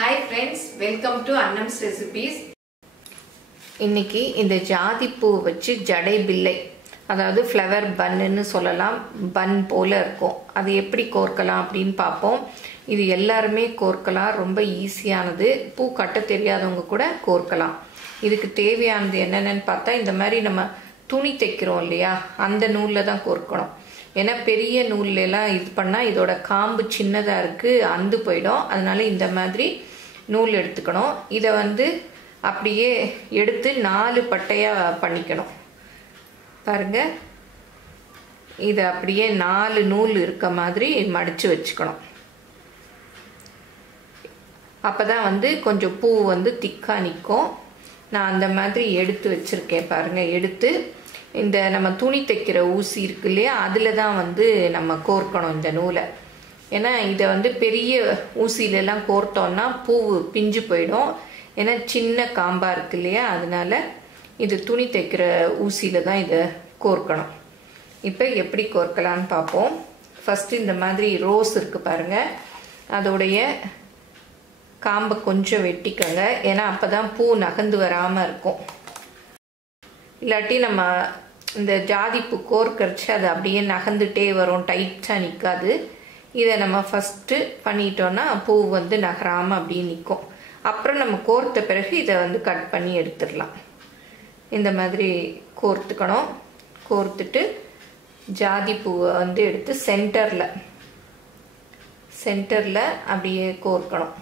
Hi friends, welcome to Annam's Recipes. இன்னைக்கு இந்த ஜாதிப்பூ வச்சு ஜடைபிள்ளை, அதாவது ஃப்ளவர் பன்னு சொல்லலாம், பன் போல இருக்கும். அது எப்படி கோர்க்கலாம் அப்படின்னு பார்ப்போம். இது எல்லாருமே கோர்க்கலாம், ரொம்ப ஈஸியானது. பூ கட்ட தெரியாதவங்க கூட கோர்க்கலாம். இதுக்கு தேவையானது என்னென்னு பார்த்தா, இந்த மாதிரி நம்ம துணி தைக்கிறோம் இல்லையா, அந்த நூலில் தான் கோர்க்கணும். ஏன்னா பெரிய நூல்லாம் இது பண்ணால் இதோட காம்பு சின்னதாக இருக்குது, அந்து போயிடும். அதனால இந்த மாதிரி நூல் எடுத்துக்கணும். இதை அப்படியே எடுத்து 4 பட்டையாக பண்ணிக்கணும். பாருங்கள், இதை அப்படியே 4 நூல் இருக்க மாதிரி மடித்து வச்சுக்கணும். அப்போ தான் கொஞ்சம் பூ திக்காக நிற்கும். நான் அந்த மாதிரி எடுத்து வச்சுருக்கேன். பாருங்கள், எடுத்து இந்த நம்ம துணி தைக்கிற ஊசி இருக்கு இல்லையா, அதில் தான் நம்ம கோர்க்கணும் இந்த நூலை. ஏன்னா இதை பெரிய ஊசியிலெல்லாம் கோர்த்தோன்னா பூ பிஞ்சு போயிடும். ஏன்னா சின்ன காம்பாக இருக்கு இல்லையா, அதனால இது துணி தைக்கிற ஊசியில் தான் இதை கோர்க்கணும். இப்போ எப்படி கோர்க்கலான்னு பார்ப்போம். ஃபஸ்ட்டு இந்த மாதிரி ரோஸ் இருக்குது பாருங்கள், அதோடைய காம்பை கொஞ்சம் வெட்டிக்கோங்க. ஏன்னா அப்போ தான் பூ நகர்ந்து வராமல் இருக்கும். இல்லாட்டி நம்ம இந்த ஜாதிப்பூ கோர்க்கரிச்சு அது அப்படியே நகர்ந்துட்டே வரும், டைட்டாக நிற்காது. இதை நம்ம ஃபஸ்ட்டு பண்ணிட்டோன்னா பூ நகராமல் அப்படியே நிற்கும். அப்புறம் நம்ம கோர்த்த பிறகு இதை கட் பண்ணி எடுத்துடலாம். இந்த மாதிரி கோர்த்துக்கணும். கோர்த்துட்டு ஜாதிப்பூவை எடுத்து சென்டரில் அப்படியே கோர்க்கணும்.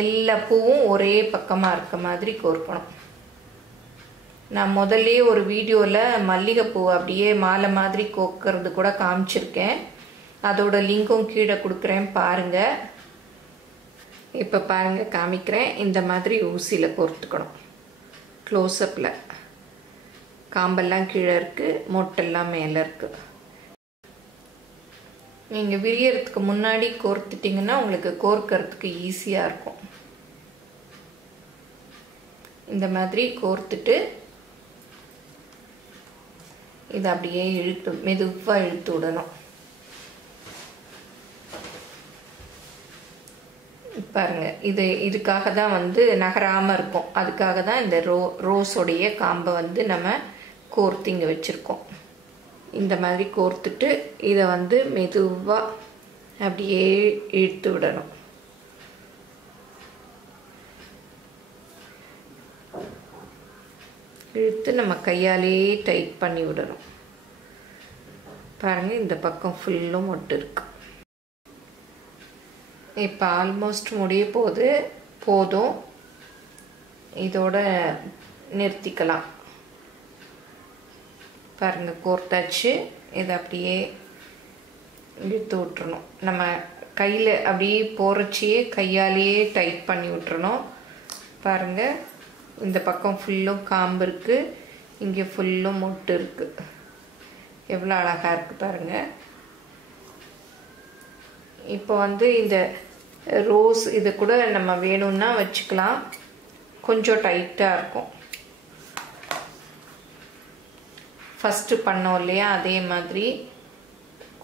எல்லா பூவும் ஒரே பக்கமாக இருக்க மாதிரி கோர்க்கணும். நான் முதல்ல ஒரு வீடியோவில் மல்லிகைப்பூவை அப்படியே மாலை மாதிரி கோர்க்கறது கூட காமிச்சிருக்கேன். அதோட லிங்க்கும் கீழே கொடுக்குறேன், பாருங்கள். இப்போ பாருங்கள், காமிக்கிறேன். இந்த மாதிரி ஊசியில் கோர்த்துக்கணும். க்ளோஸ்அப்பில் காம்பெல்லாம் கீழே இருக்குது, மொட்டெல்லாம் மேலே இருக்குது. நீங்கள் விரியறதுக்கு முன்னாடி கோர்த்துட்டிங்கன்னா உங்களுக்கு கோர்க்கறதுக்கு ஈஸியாக இருக்கும். இந்த மாதிரி கோர்த்துட்டு இதை அப்படியே மெதுவாக இழுத்து விடணும். பாருங்க, இதுக்காக தான் நகராமல் இருக்கும். அதுக்காக தான் இந்த ரோஸோடைய காம்பை நம்ம கோர்த்து இங்கே வச்சுருக்கோம். இந்த மாதிரி கோர்த்துட்டு இதை மெதுவாக அப்படியே இழுத்து விடணும். இழுத்து நம்ம கையாலேயே டைட் பண்ணி விடணும். பாருங்கள், இந்த பக்கம் ஃபுல்லும் மொட்டு இருக்கு. இப்போ ஆல்மோஸ்ட் முடிய போதும். இதோட நிறுத்திக்கலாம். பாருங்கள், கோர்த்தாச்சு. இதை அப்படியே இழுத்து விட்டுறணும். நம்ம கையில் அப்படியே போகிறச்சியே கையாலேயே டைட் பண்ணி விட்டுறணும். பாருங்கள், இந்த பக்கம் ஃபுல்லும் காம்பு இருக்குது, இங்கே ஃபுல்லும் மொட்டு இருக்குது. எவ்வளோ அழகாக இருக்குது பாருங்கள். இப்போ இந்த ரோஸ் இது கூட நம்ம வேணும்னா வச்சுக்கலாம். கொஞ்சம் டைட்டாக இருக்கும். ஃபஸ்ட்டு பண்ணோம் இல்லையா, அதே மாதிரி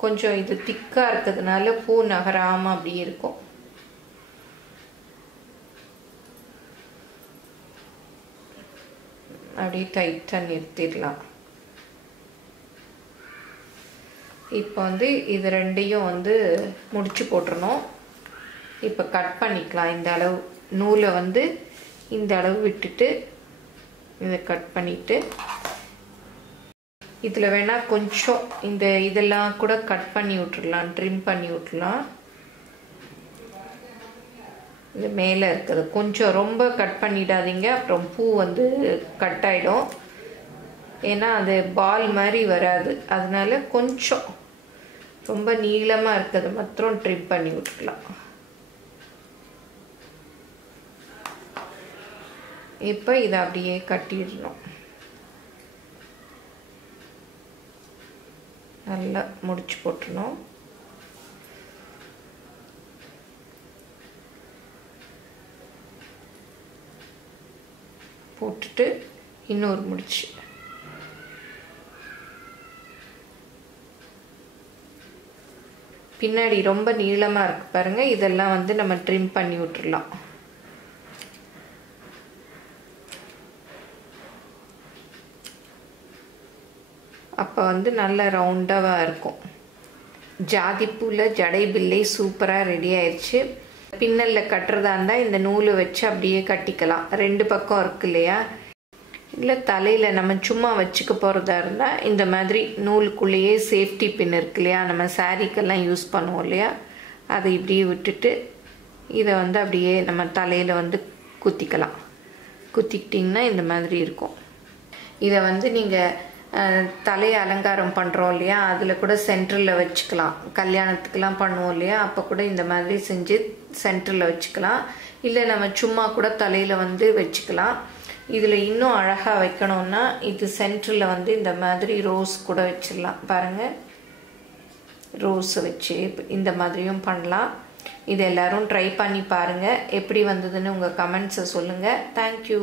கொஞ்சம் இது திக்காக இருக்கிறதுனால பூ நகராமல் அப்படியே இருக்கும். அப்படியே டைட்டாக நிறுத்திடலாம். இப்போ இது ரெண்டையும் முடிச்சு போட்டுறணும். இப்போ கட் பண்ணிக்கலாம். இந்த அளவு நூலை இந்த அளவு விட்டுட்டு இதை கட் பண்ணிவிட்டு, இதில் வேணால் கொஞ்சம் இதெல்லாம் கூட கட் பண்ணி விட்டுடலாம், ட்ரிம் பண்ணி விட்டுலாம். இது மேலே இருக்குது கொஞ்சம் ரொம்ப கட் பண்ணிடாதீங்க, அப்புறம் பூ கட் ஆகிடும். ஏன்னா அது பால் மாதிரி வராது. அதனால கொஞ்சம் ரொம்ப நீளமாக இருக்கிறது மாத்திரம் ட்ரிம் பண்ணி விட்டுக்கலாம். இப்போ இதை அப்படியே கட்டிடணும். நல்லா முடிச்சு போட்டுடணும். போட்டுட்டு இன்னொரு முடிச்சு. பின்னாடி ரொம்ப நீளமாக இருக்குது பாருங்கள். இதெல்லாம் வந்து நம்ம ட்ரிம் பண்ணி விட்டுறலாம். அப்போ வந்து நல்ல ரவுண்டாக இருக்கும். ஜாதிப்பூவில் ஜடைபிள்ளை சூப்பராக ரெடி ஆயிடுச்சு. பின்னலில் கட்டுறதா இருந்தால் இந்த நூலை வச்சு அப்படியே கட்டிக்கலாம். 2 பக்கம் இருக்கு இல்லையா. இல்லை தலையில் நம்ம சும்மா வச்சுக்க போகிறதா இருந்தால் இந்த மாதிரி நூலுக்குள்ளேயே சேஃப்டி பின் இருக்கு இல்லையா, நம்ம சாரீக்கெல்லாம் யூஸ் பண்ணுவோம் இல்லையா, அதை இப்படியே விட்டுட்டு இதை வந்து அப்படியே நம்ம தலையில் வந்து குத்திக்கலாம். குத்திக்கிட்டிங்கன்னா இந்த மாதிரி இருக்கும். இதை வந்து நீங்கள் தலையை அலங்காரம் பண்ணுறோம் இல்லையா, அதில் கூட சென்டரில் வச்சுக்கலாம். கல்யாணத்துக்கெலாம் பண்ணுவோம் இல்லையா, அப்போ கூட இந்த மாதிரி செஞ்சு சென்டரில் வச்சுக்கலாம். இல்லை நம்ம சும்மா கூட தலையில் வந்து வச்சுக்கலாம். இதில் இன்னும் அழகாக வைக்கணும்னா இது சென்டரில் வந்து இந்த மாதிரி ரோஸ் கூட வச்சிடலாம். பாருங்கள், ரோஸை வச்சு இந்த மாதிரியும் பண்ணலாம். இது எல்லோரும் ட்ரை பண்ணி பாருங்கள். எப்படி வந்ததுன்னு உங்கள் கமெண்ட்ஸை சொல்லுங்கள். தேங்க்யூ.